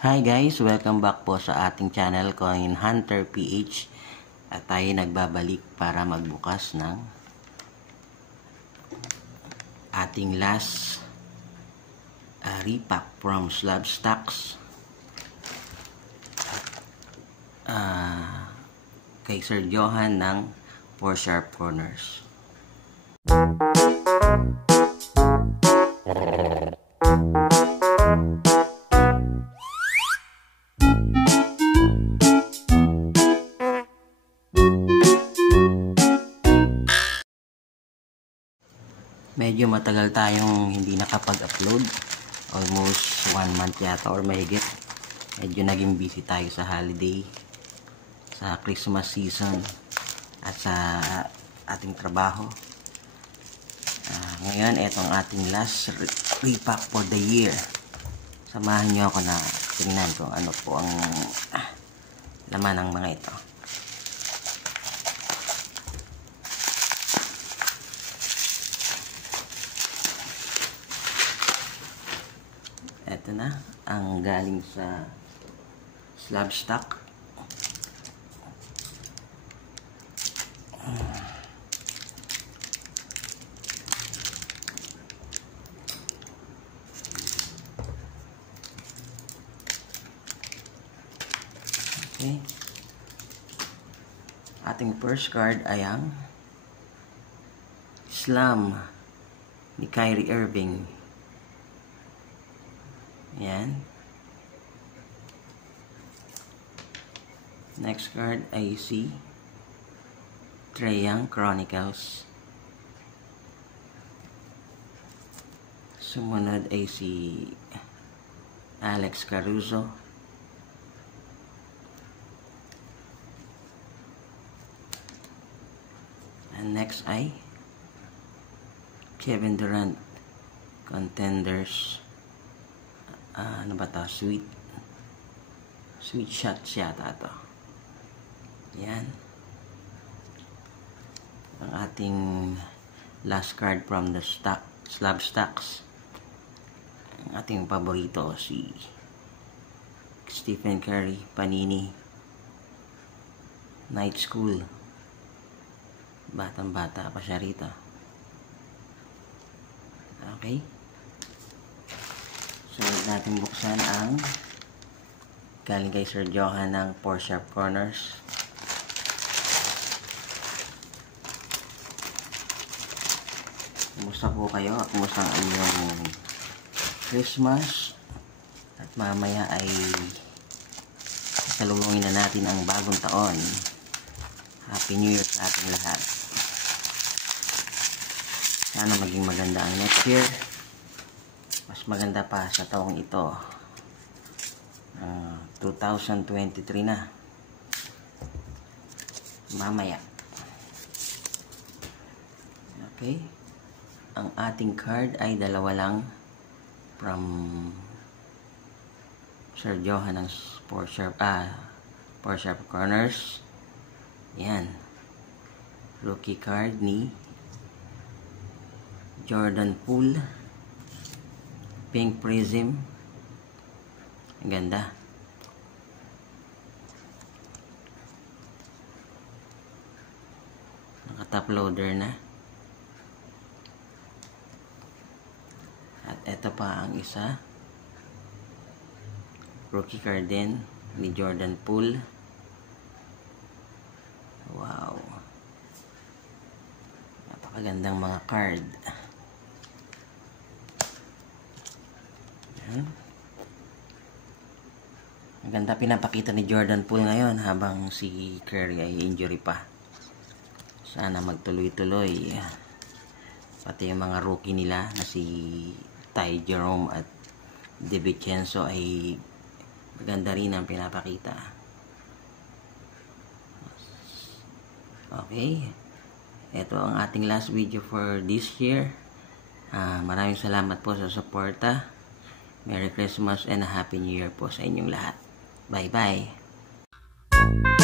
Hi guys, welcome back po sa ating channel Coin Hunter PH. At tayo nagbabalik para magbukas ng ating last repack from Slab Stacks kay Sir Johan ng 4 Sharp Corners. Medyo matagal tayong hindi nakapag-upload. Almost 1 month yata or mahigit. Medyo naging busy tayo sa holiday, sa Christmas season, at sa ating trabaho. Ngayon, etong ating last repack for the year. Samahan nyo ako na tingnan kung ano po ang laman ng mga ito. Ito na ang galing sa Slab Stack. Okay. Ating first card ay ang Slam ni Kyrie Irving. Yan. Next card ay si Trae Young Chronicles. Sumunod ay si Alex Caruso. And next ay Kevin Durant Contenders. Ano ba ito? Sweet shots yata ito. Yan. Ang ating last card from the Slab Stacks. Ang ating paborito si Stephen Curry, Panini Night School. Batang bata pa siya rito. Okay. Sunod natin buksan ang galing kay Sir Johan ng 4 Sharp Corners. Kumusta po kayo? Kumusta ang inyong Christmas? At mamaya ay salubungin na natin ang bagong taon. Happy New Year sa ating lahat. Sana maging maganda ang next year. Mas maganda pa sa taong ito. 2023 na. Mamaya. Okay. Ang ating card ay dalawa lang from Sir Johan ng 4 Sharp Corners. Yan. Rookie card ni Jordan Poole. Pink Prism. Ang ganda. Naka-top loader na. At ito pa ang isa. Rookie card din ni Jordan Poole. Wow. Napakagandang mga card. Ang ganda pinapakita ni Jordan Poole ngayon habang si Curry ay injury pa. Sana magtuloy-tuloy. Pati yung mga rookie nila na si Ty Jerome at DiVincenzo ay maganda rin ang pinapakita. Okay. Ito ang ating last video for this year. Maraming salamat po sa suporta. Merry Christmas and a Happy New Year po sa inyong lahat. Bye-bye.